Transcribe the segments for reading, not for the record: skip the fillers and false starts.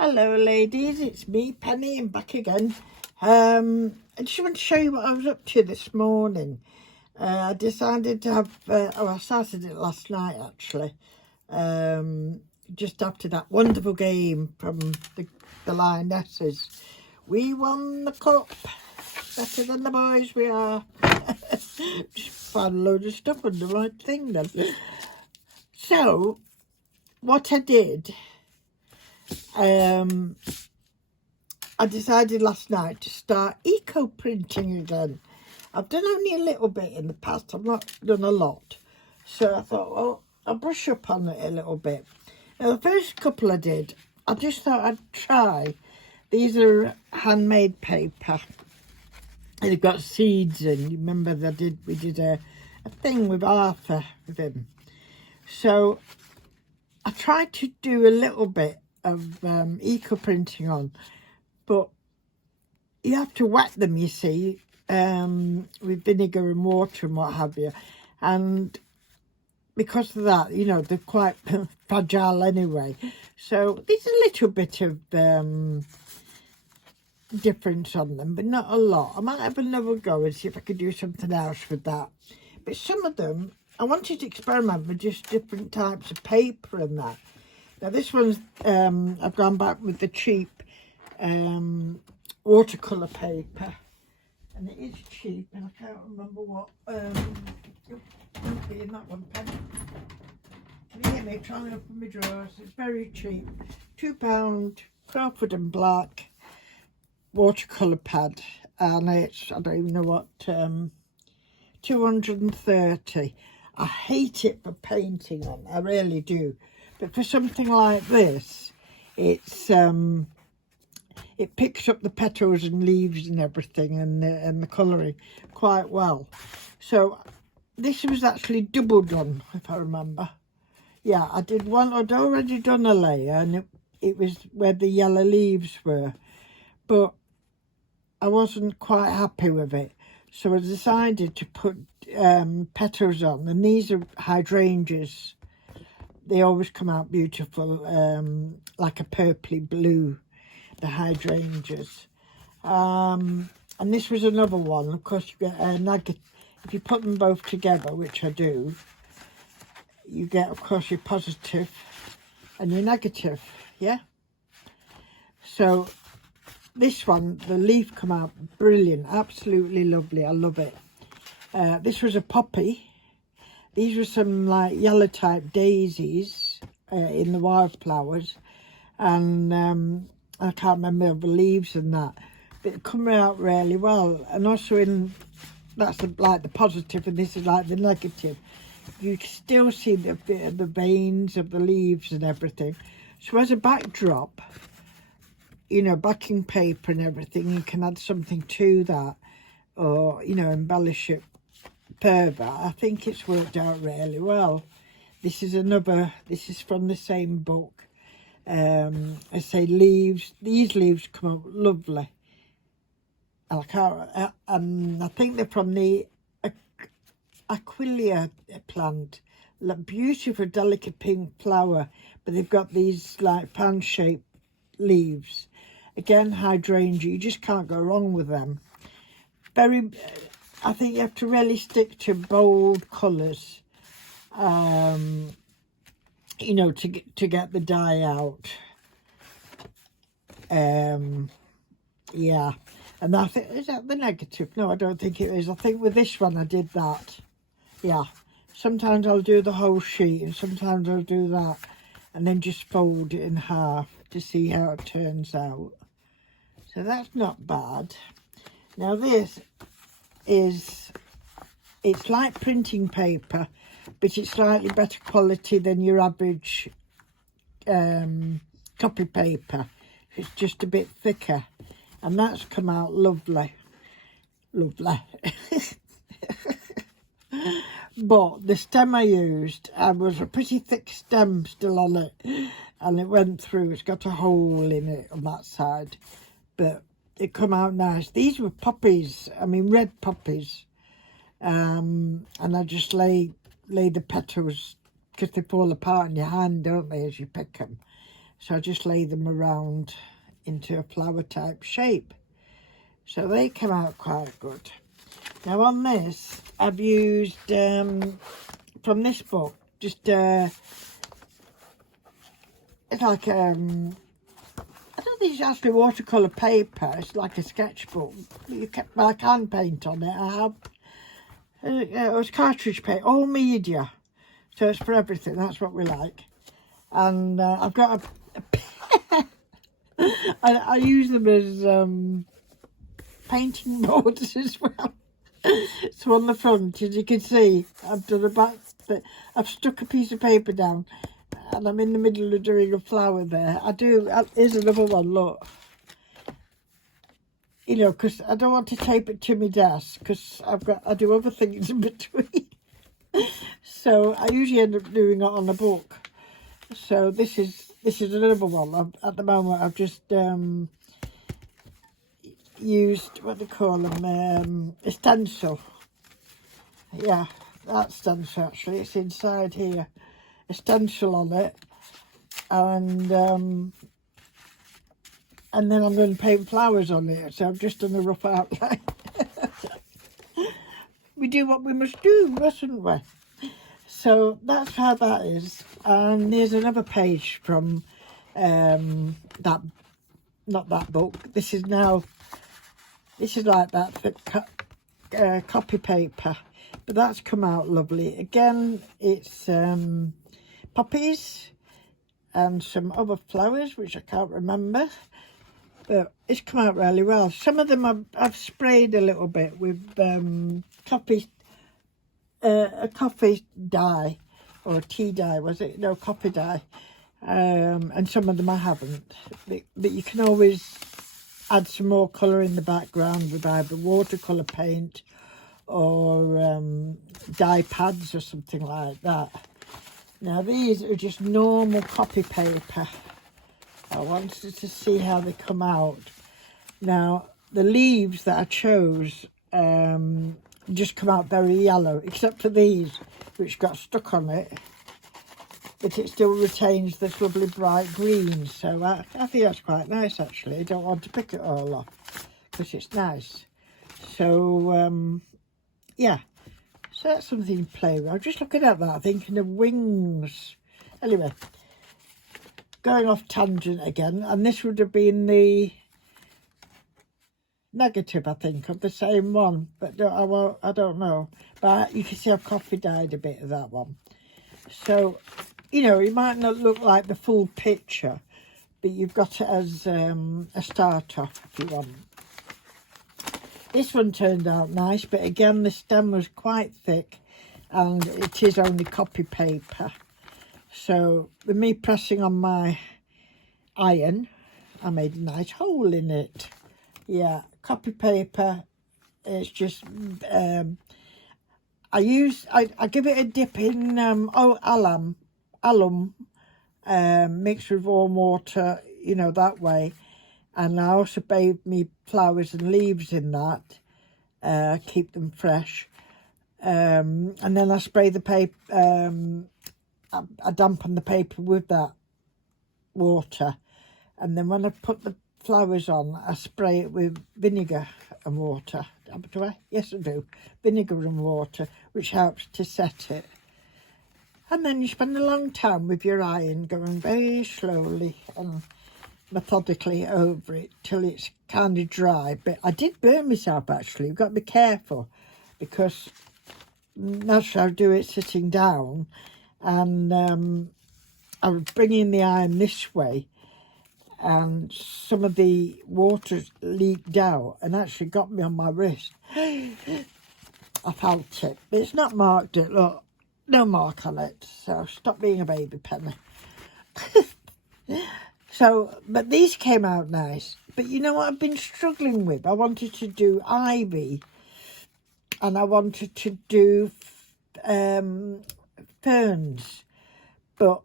Hello ladies, it's me Penny and back again. I just want to show you what I was up to this morning. I decided to have, I started it last night actually, just after that wonderful game from the Lionesses. We won the cup, better than the boys we are. Just found a load of stuff on the right thing then. So, what I did, I decided last night to start eco-printing again. I've done only a little bit in the past. I've not done a lot. So I thought, well, I'll brush up on it a little bit. Now, the first couple I did, I just thought I'd try. These are handmade paper. And they've got seeds in. You remember we did a thing with Arthur with him. So I tried to do a little bit of eco-printing on. But you have to wet them, you see, with vinegar and water and what have you. And because of that, you know, they're quite fragile anyway. So there's a little bit of difference on them, but not a lot. I might have another go and see if I could do something else with that. But some of them, I wanted to experiment with just different types of paper and that. Now this one's, I've gone back with the cheap watercolour paper, and it is cheap, and I can't remember what it won't be in that one. Penny, can you hear me trying to open my drawers? It's very cheap, £2 Crawford and Black watercolour pad, and it's, I don't even know what, 230. I hate it for painting on, I really do, but for something like this, it's it picks up the petals and leaves and everything, and the colouring quite well. So this was actually double done, if I remember. Yeah, I did one. I'd already done a layer, and it was where the yellow leaves were, but I wasn't quite happy with it. So I decided to put petals on, and these are hydrangeas. They always come out beautiful, like a purpley blue, the hydrangeas. And this was another one. Of course, you get a negative. If you put them both together, which I do, you get, of course, your positive and your negative, yeah? So this one, the leaf come out brilliant, absolutely lovely. I love it. This was a poppy. These were some like yellow type daisies in the wildflowers, and I can't remember the leaves and that, but it come out really well. And also that's like the positive, and this is like the negative. You can still see the veins of the leaves and everything. So as a backdrop, you know, backing paper and everything, you can add something to that, or, you know, embellish it further. I think it's worked out really well. This is from the same book. I say leaves. These leaves come out lovely. I think they're from the Aquilia plant. Like beautiful, delicate pink flower, but they've got these like fan-shaped leaves. Again, hydrangea. You just can't go wrong with them. I think you have to really stick to bold colours. You know, to get the dye out. Yeah, and I think, is that the negative? No, I don't think it is. I think with this one I did that. Yeah, sometimes I'll do the whole sheet, and sometimes I'll do that, and then just fold it in half to see how it turns out. So that's not bad. Now this is, it's like printing paper, but it's slightly better quality than your average copy paper. It's just a bit thicker, and that's come out lovely. But the stem I used was a pretty thick stem still on it, and it went through. It's got a hole in it on that side, but it come out nice. These were poppies, I mean red poppies, and I just lay the petals, because they fall apart in your hand, don't they, as you pick them. So I just lay them around into a flower type shape. So they come out quite good. Now on this, I've used, from this book, just, it's like, I don't think it's actually watercolour paper, it's like a sketchbook. I can paint on it, I have. It was cartridge paint, all media. So it's for everything, that's what we like. And I've got I use them as painting boards as well. So on the front, as you can see, I've done a back bit. I've stuck a piece of paper down and I'm in the middle of doing a flower there. Here's another one, look. You know, because I don't want to tape it to my desk because I do other things in between. So I usually end up doing it on a book. So this is another one. At the moment, I've just used, what do they call them, a stencil. Yeah, that stencil actually, it's inside here. A stencil on it, and then I'm going to paint flowers on it. So I've just done a rough outline. We do what we must do, mustn't we? So that's how that is. And there's another page from not that book. This is like that thick copy paper, but that's come out lovely. Again, it's poppies and some other flowers which I can't remember, but it's come out really well. Some of them I've sprayed a little bit with a coffee dye, or a tea dye, was it? No, coffee dye. And some of them I haven't, but you can always add some more colour in the background with either watercolour paint or dye pads or something like that. Now these are just normal copy paper. I wanted to see how they come out. Now the leaves that I chose just come out very yellow, except for these which got stuck on it, but it still retains this lovely bright green. So I think that's quite nice actually. I don't want to pick it all off because it's nice. So yeah, so that's something to play with. I'm just looking at that thinking of wings. Anyway, going off tangent again, and this would have been the negative, I think, of the same one, but I don't know. But you can see I've coffee dyed a bit of that one. So, you know, it might not look like the full picture, but you've got it as a start off if you want. This one turned out nice, but again the stem was quite thick and it is only copy paper. So with me pressing on my iron, I made a nice hole in it. Yeah, copy paper. It's just I give it a dip in alum mixed with warm water, you know, that way. And I also bathe me flowers and leaves in that, keep them fresh. And then I spray the paper, I dampen the paper with that water. And then when I put the flowers on, I spray it with vinegar and water. Do I? Yes, I do. Vinegar and water, which helps to set it. And then you spend a long time with your iron going very slowly and methodically over it till it's kind of dry. But I did burn myself actually. You've got to be careful because naturally I do it sitting down, and I was bringing the iron this way and some of the water leaked out and actually got me on my wrist. I felt it, but it's not marked it, look, no mark on it, so stop being a baby, Penny. So, but these came out nice. But you know what I've been struggling with? I wanted to do ivy and I wanted to do ferns, but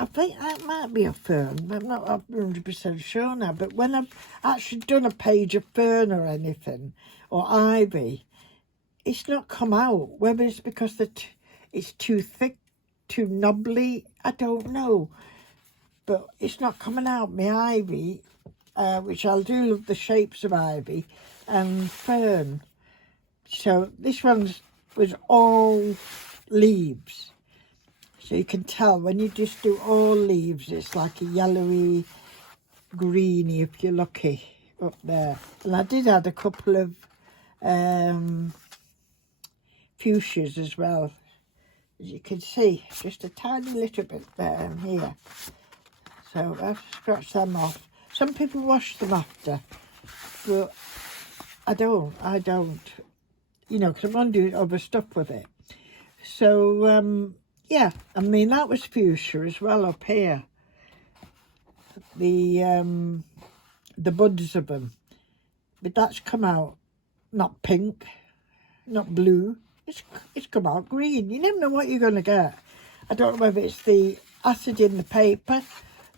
I think that might be a fern. I'm not 100% sure now. But when I've actually done a page of fern or anything, or ivy, it's not come out. Whether it's because it's too thick, too knobbly, I don't know. but it's not coming out my ivy, which I do love the shapes of ivy and fern. So this was all leaves. So you can tell when you just do all leaves, it's like a yellowy, greeny if you're lucky up there. And I did add a couple of fuchsias as well, as you can see, just a tiny little bit there and here. So I've scratched them off. Some people wash them after, but I don't, you know, because I'm going to do other stuff with it. So, yeah, I mean, that was fuchsia as well up here. The buds of them. But that's come out not pink, not blue. It's come out green. You never know what you're going to get. I don't know whether it's the acid in the paper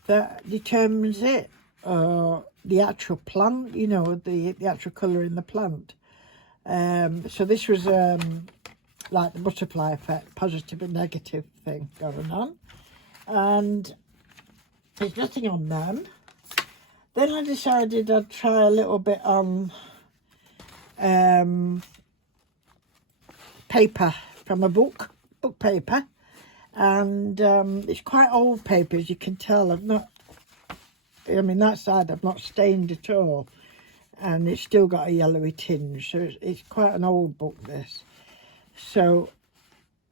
that determines it, or the actual plant, you know, the actual colour in the plant. So this was like the butterfly effect, positive and negative thing going on. And there's nothing on them. Then I decided I'd try a little bit on paper from a book paper. And it's quite old paper, as you can tell. I mean, that side I've not stained at all. And it's still got a yellowy tinge, so it's quite an old book, this. So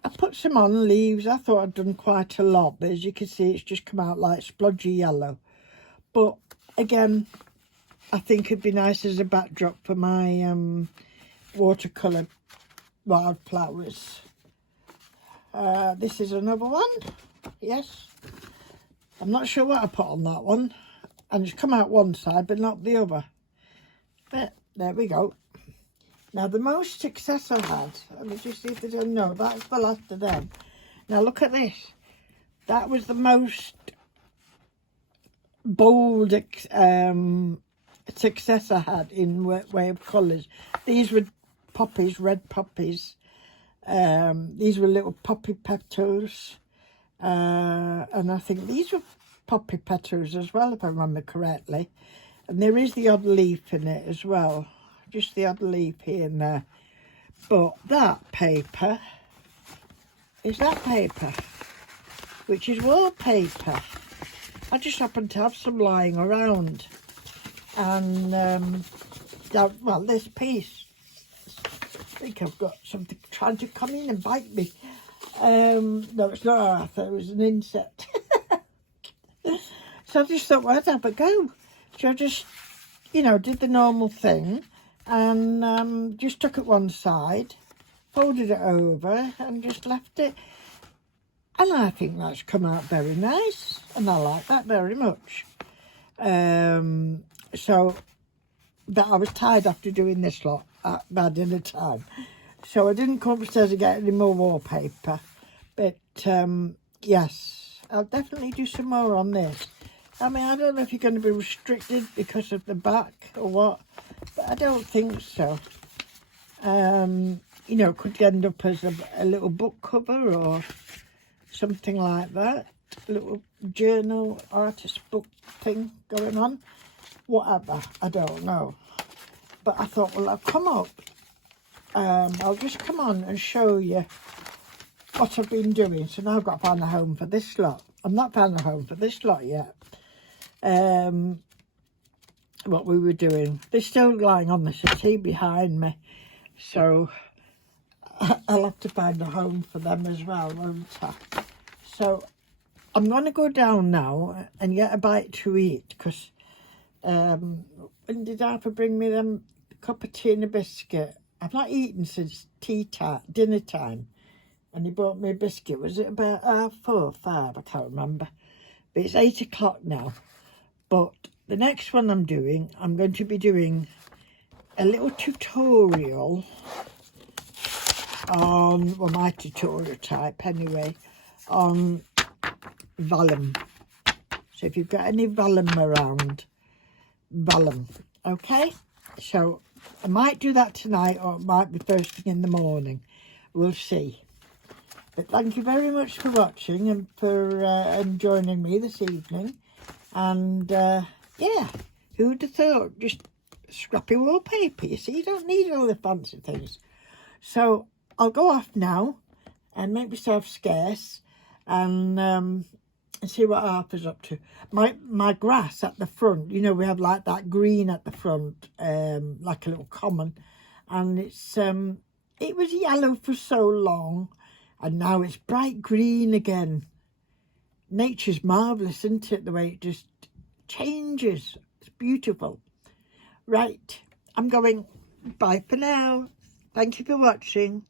I put some on leaves. I thought I'd done quite a lot, but as you can see, it's just come out like splodgy yellow. But again, I think it'd be nice as a backdrop for my watercolour wildflowers. This is another one. Yes. I'm not sure what I put on that one. And it's come out one side, but not the other. But there we go. Now, the most success I had, let me just see if there's a no, that's the last of them. Now, look at this. That was the most bold success I had in way of colours. These were poppies, red poppies. These were little poppy petals. And I think these were poppy petals as well, if I remember correctly. And there is the odd leaf in it as well. Just the odd leaf here and there. But that paper is that paper, which is wallpaper. I just happen to have some lying around. And, well, this piece, I think I've got something trying to come in and bite me. No, it's not Arthur, it was an insect. So I just thought, well, I'd have a go. So I just, you know, did the normal thing and just took it one side, folded it over and just left it. And I think that's come out very nice and I like that very much. So that I was tired after doing this lot by dinner time. So I didn't come upstairs and get any more wallpaper. But yes, I'll definitely do some more on this. I mean, I don't know if you're going to be restricted because of the back or what, but I don't think so. You know, could end up as a little book cover or something like that. A little journal, artist book thing going on. Whatever, I don't know. But I thought, well, I'll come up. I'll just come on and show you what I've been doing. So now I've got to find a home for this lot. I've not found a home for this lot yet. What we were doing. They're still lying on the settee behind me. So I'll have to find a home for them as well, won't I? So I'm going to go down now and get a bite to eat because when did Arthur bring me them cup of tea and a biscuit? I've not eaten since dinner time. And he brought me a biscuit. Was it about 4 or 5? I can't remember. But it's 8 o'clock now. But the next one I'm going to be doing a little tutorial on, well, my tutorial type anyway, on vellum. So if you've got any vellum around, vellum, okay? So I might do that tonight or it might be first thing in the morning. We'll see. But thank you very much for watching and for joining me this evening. And yeah, who'd have thought? Just scrappy wallpaper, you see, you don't need all the fancy things. So I'll go off now and make myself scarce and see what Harper's up to. My grass at the front, you know, we have like that green at the front, like a little common, and it was yellow for so long, and now it's bright green again. Nature's marvellous, isn't it? The way it just changes. It's beautiful. Right, I'm going. Bye for now. Thank you for watching.